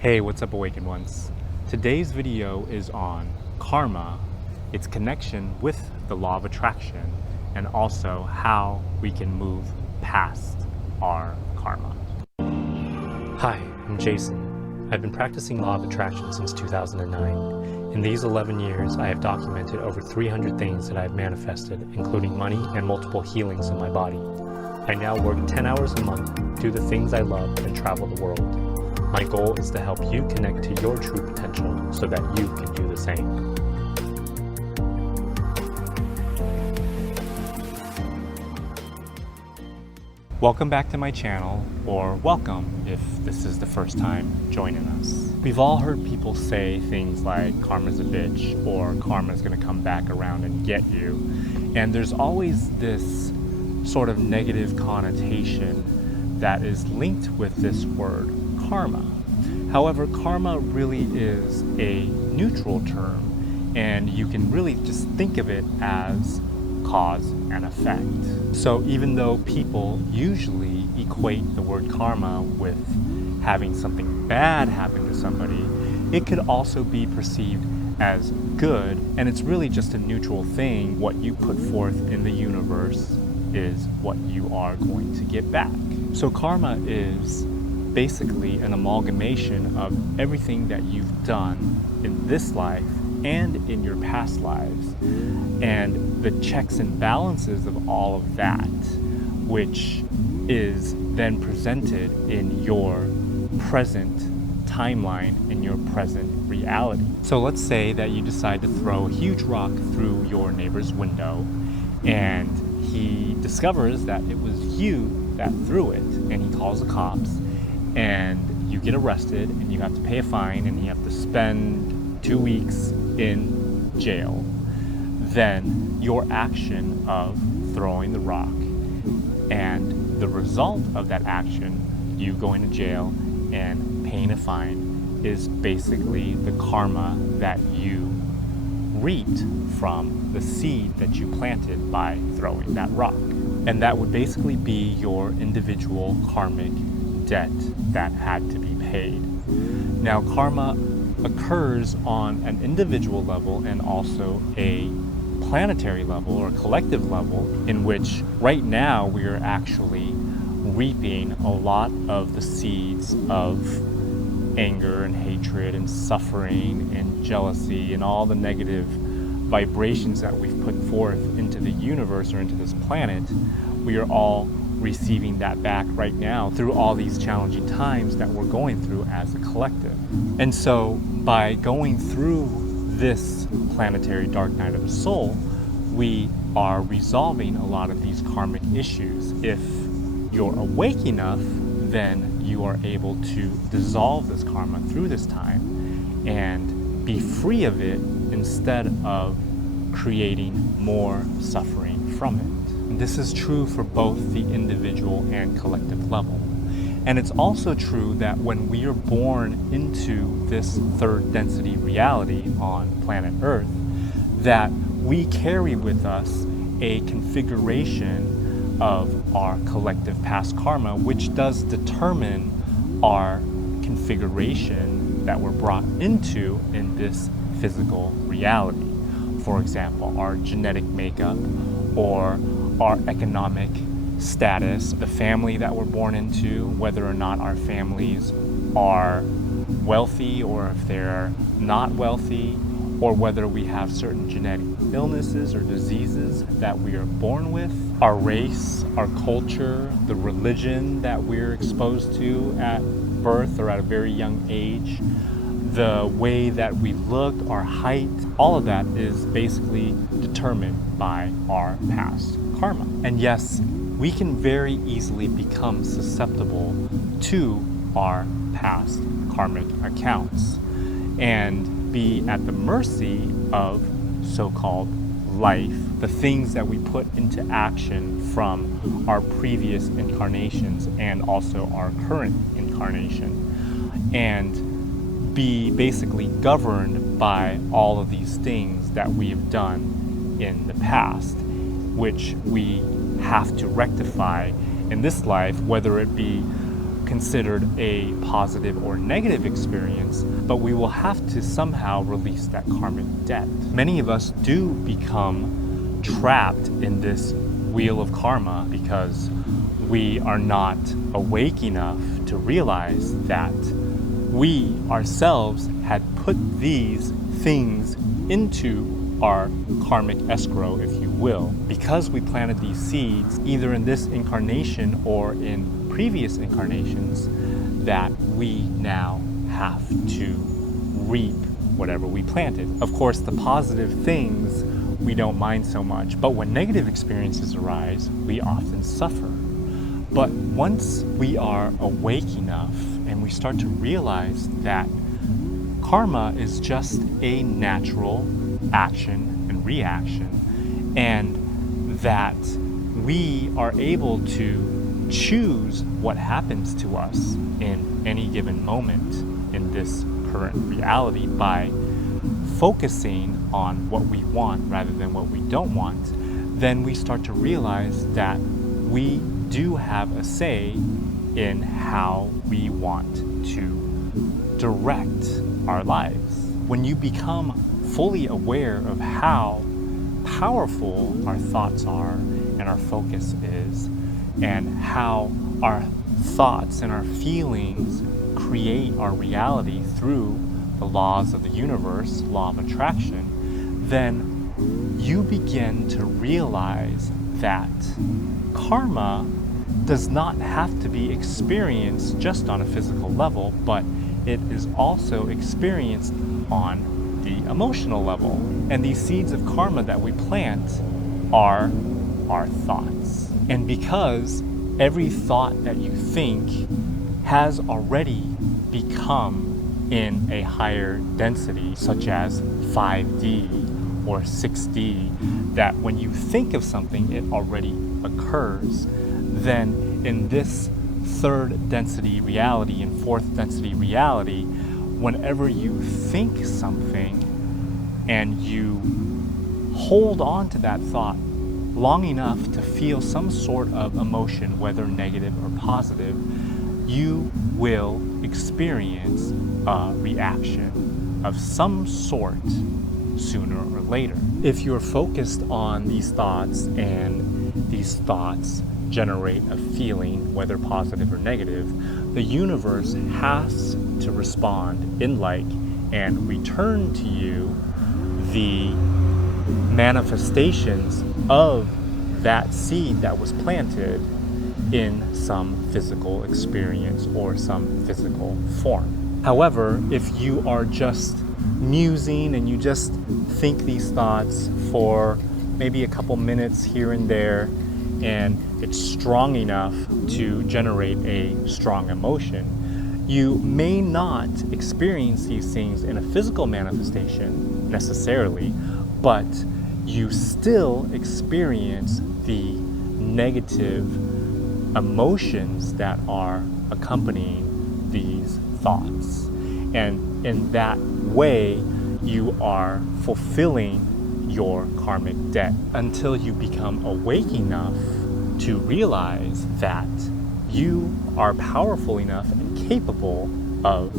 Hey, what's up, Awakened Ones? Today's video is on karma, its connection with the law of attraction, and also how we can move past our karma. Hi, I'm Jason. I've been practicing law of attraction since 2009. In these 11 years, I have documented over 300 things that I have manifested, including money and multiple healings in my body. I now work 10 hours a month, do the things I love, and travel the world. My goal is to help you connect to your true potential so that you can do the same. Welcome back to my channel, or welcome if this is the first time joining us. We've all heard people say things like karma's a bitch or karma's gonna come back around and get you. And there's always this sort of negative connotation that is linked with this word karma. However, karma really is a neutral term, and you can really just think of it as cause and effect. So even though people usually equate the word karma with having something bad happen to somebody, it could also be perceived as good, and it's really just a neutral thing. What you put forth in the universe is what you are going to get back. So karma is basically an amalgamation of everything that you've done in this life and in your past lives, and the checks and balances of all of that, which is then presented in your present timeline, in your present reality. So let's say that you decide to throw a huge rock through your neighbor's window, and he discovers that it was you that threw it, and he calls the cops, and you get arrested, and you have to pay a fine, and you have to spend 2 weeks in jail. Then your action of throwing the rock and the result of that action, you going to jail and paying a fine, is basically the karma that you reaped from the seed that you planted by throwing that rock. And that would basically be your individual karmic debt that had to be paid. Now, karma occurs on an individual level and also a planetary level or collective level, in which right now we are actually reaping a lot of the seeds of anger and hatred and suffering and jealousy and all the negative vibrations that we've put forth into the universe or into this planet. We are all receiving that back right now through all these challenging times that we're going through as a collective. And so by going through this planetary dark night of the soul, we are resolving a lot of these karmic issues. If you're awake enough, then you are able to dissolve this karma through this time and be free of it instead of creating more suffering from it. This is true for both the individual and collective level. And it's also true that when we are born into this third density reality on planet Earth, that we carry with us a configuration of our collective past karma, which does determine our configuration that we're brought into in this physical reality. For example, our genetic makeup, or our economic status, the family that we're born into, whether or not our families are wealthy or if they're not wealthy, or whether we have certain genetic illnesses or diseases that we are born with, our race, our culture, the religion that we're exposed to at birth or at a very young age, the way that we look, our height, all of that is basically determined by our past karma. And yes, we can very easily become susceptible to our past karmic accounts and be at the mercy of so-called life, the things that we put into action from our previous incarnations and also our current incarnation, and be basically governed by all of these things that we have done in the past, which we have to rectify in this life, whether it be considered a positive or negative experience, but we will have to somehow release that karmic debt. Many of us do become trapped in this wheel of karma because we are not awake enough to realize that we ourselves had put these things into our karmic escrow, if you will, because we planted these seeds either in this incarnation or in previous incarnations, that we now have to reap whatever we planted. Of course, the positive things we don't mind so much, but when negative experiences arise, we often suffer. But once we are awake enough and we start to realize that karma is just a natural action and reaction, and that we are able to choose what happens to us in any given moment in this current reality by focusing on what we want rather than what we don't want, then we start to realize that we do have a say in how we want to direct our lives. When you become fully aware of how powerful our thoughts are and our focus is, and how our thoughts and our feelings create our reality through the laws of the universe, law of attraction, then you begin to realize that karma does not have to be experienced just on a physical level, but it is also experienced on the emotional level. And these seeds of karma that we plant are our thoughts. And because every thought that you think has already become in a higher density, such as 5D or 6D, that when you think of something, it already occurs, then in this third density reality and fourth density reality, whenever you think something and you hold on to that thought long enough to feel some sort of emotion, whether negative or positive, you will experience a reaction of some sort sooner or later. If you're focused on these thoughts and these thoughts generate a feeling, whether positive or negative, the universe has to respond in like and return to you the manifestations of that seed that was planted in some physical experience or some physical form. However, if you are just musing and you just think these thoughts for maybe a couple minutes here and there, and it's strong enough to generate a strong emotion, you may not experience these things in a physical manifestation necessarily, but you still experience the negative emotions that are accompanying these thoughts. And in that way, you are fulfilling your karmic debt until you become awake enough to realize that you are powerful enough and capable of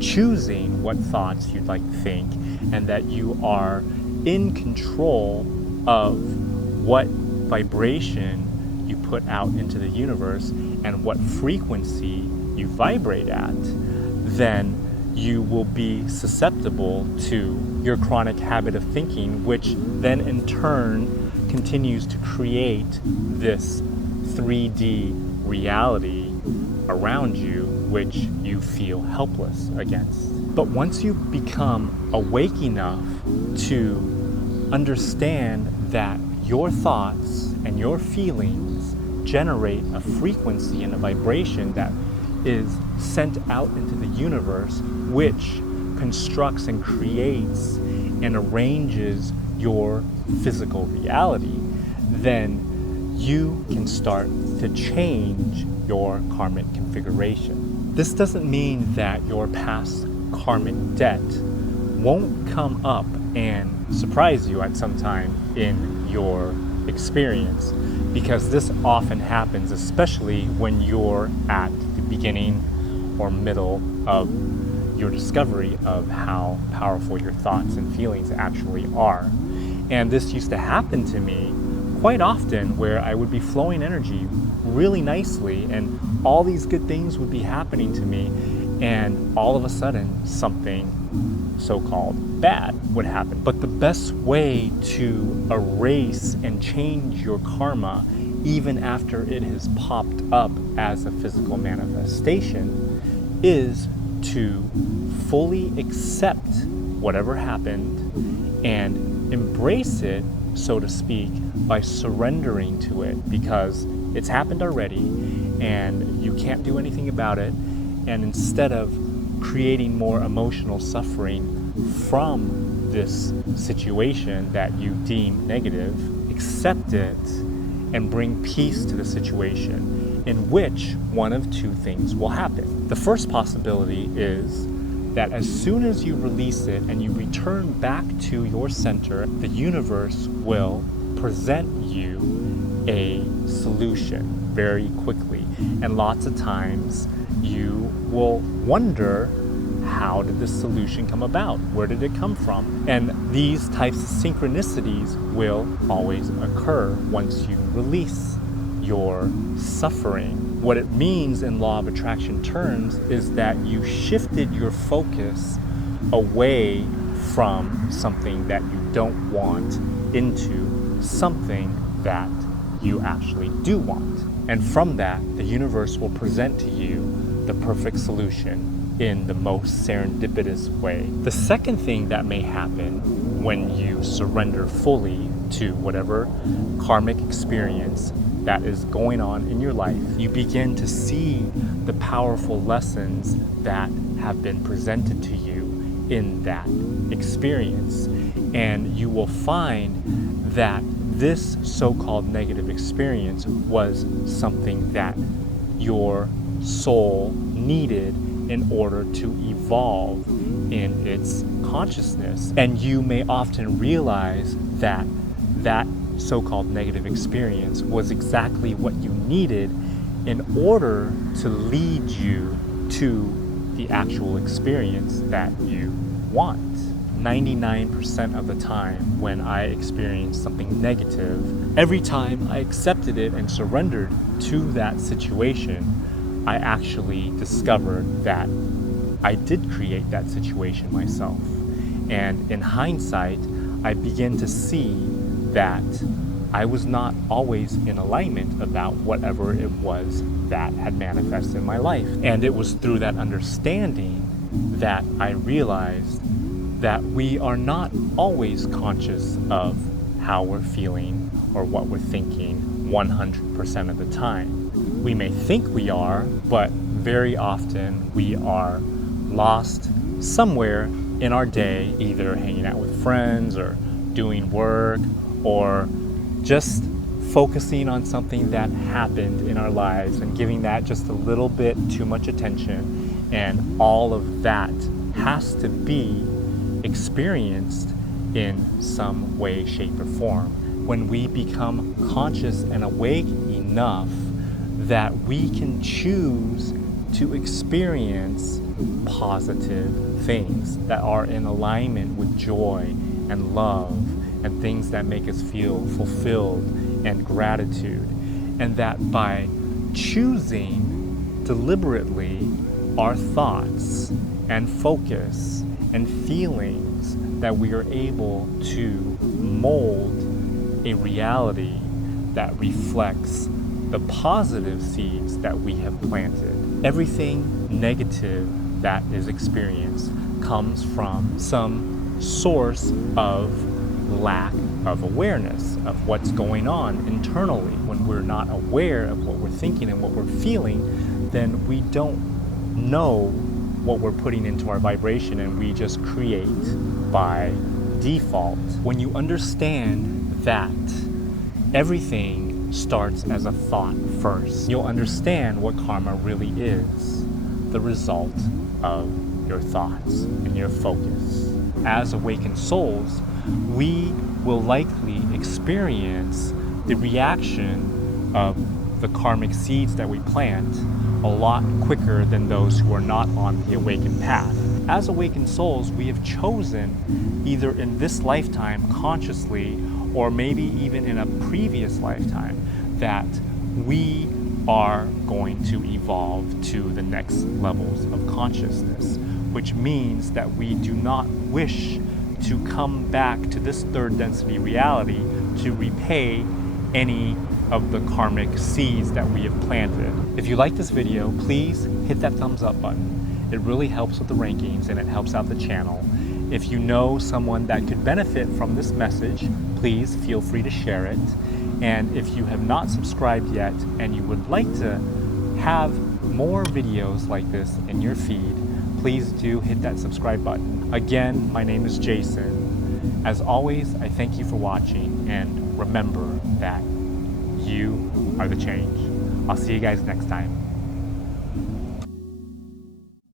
choosing what thoughts you'd like to think, and that you are in control of what vibration you put out into the universe and what frequency you vibrate at, then you will be susceptible to your chronic habit of thinking, which then in turn continues to create this 3D reality around you, which you feel helpless against. But once you become awake enough to understand that your thoughts and your feelings generate a frequency and a vibration that is sent out into the universe, which constructs and creates and arranges your physical reality, then you can start to change your karmic configuration. This doesn't mean that your past karmic debt won't come up and surprise you at some time in your experience, because this often happens, especially when you're at the beginning or middle of your discovery of how powerful your thoughts and feelings actually are. And this used to happen to me quite often, where I would be flowing energy really nicely and all these good things would be happening to me, and all of a sudden something so-called bad would happen. But the best way to erase and change your karma, even after it has popped up as a physical manifestation, is to fully accept whatever happened and embrace it, so to speak, by surrendering to it, because it's happened already and you can't do anything about it. And instead of creating more emotional suffering from this situation that you deem negative, accept it and bring peace to the situation, in which one of two things will happen. The first possibility is that as soon as you release it and you return back to your center, the universe will present you a solution very quickly. And lots of times you will wonder, how did this solution come about? Where did it come from? And these types of synchronicities will always occur once you release your suffering. What it means in law of attraction terms is that you shifted your focus away from something that you don't want into something that you actually do want. And from that, the universe will present to you the perfect solution in the most serendipitous way. The second thing that may happen when you surrender fully to whatever karmic experience that is going on in your life, you begin to see the powerful lessons that have been presented to you in that experience. And you will find that this so-called negative experience was something that your soul needed in order to evolve in its consciousness. And you may often realize that that so-called negative experience was exactly what you needed in order to lead you to the actual experience that you want. 99% of the time when I experienced something negative, every time I accepted it and surrendered to that situation, I actually discovered that I did create that situation myself. And in hindsight, I begin to see that I was not always in alignment about whatever it was that had manifested in my life. And it was through that understanding that I realized that we are not always conscious of how we're feeling or what we're thinking 100% of the time. We may think we are, but very often we are lost somewhere in our day, either hanging out with friends or doing work or just focusing on something that happened in our lives and giving that just a little bit too much attention. And all of that has to be experienced in some way, shape, or form. When we become conscious and awake enough that we can choose to experience positive things that are in alignment with joy and love and things that make us feel fulfilled and gratitude, and that by choosing deliberately our thoughts and focus and feelings, that we are able to mold a reality that reflects the positive seeds that we have planted. Everything negative that is experienced comes from some source of lack of awareness of what's going on internally. When we're not aware of what we're thinking and what we're feeling, then we don't know what we're putting into our vibration, and we just create by default. When you understand that everything starts as a thought first, you'll understand what karma really is, the result of your thoughts and your focus. As awakened souls, we will likely experience the reaction of the karmic seeds that we plant a lot quicker than those who are not on the awakened path. As awakened souls, we have chosen, either in this lifetime consciously or maybe even in a previous lifetime, that we are going to evolve to the next levels of consciousness, which means that we do not wish to come back to this third density reality to repay any of the karmic seeds that we have planted. If you like this video, please hit that thumbs up button. It really helps with the rankings and it helps out the channel. If you know someone that could benefit from this message, please feel free to share it. And if you have not subscribed yet and you would like to have more videos like this in your feed, please do hit that subscribe button. Again, my name is Jason. As always, I thank you for watching, and remember that you are the change. I'll see you guys next time.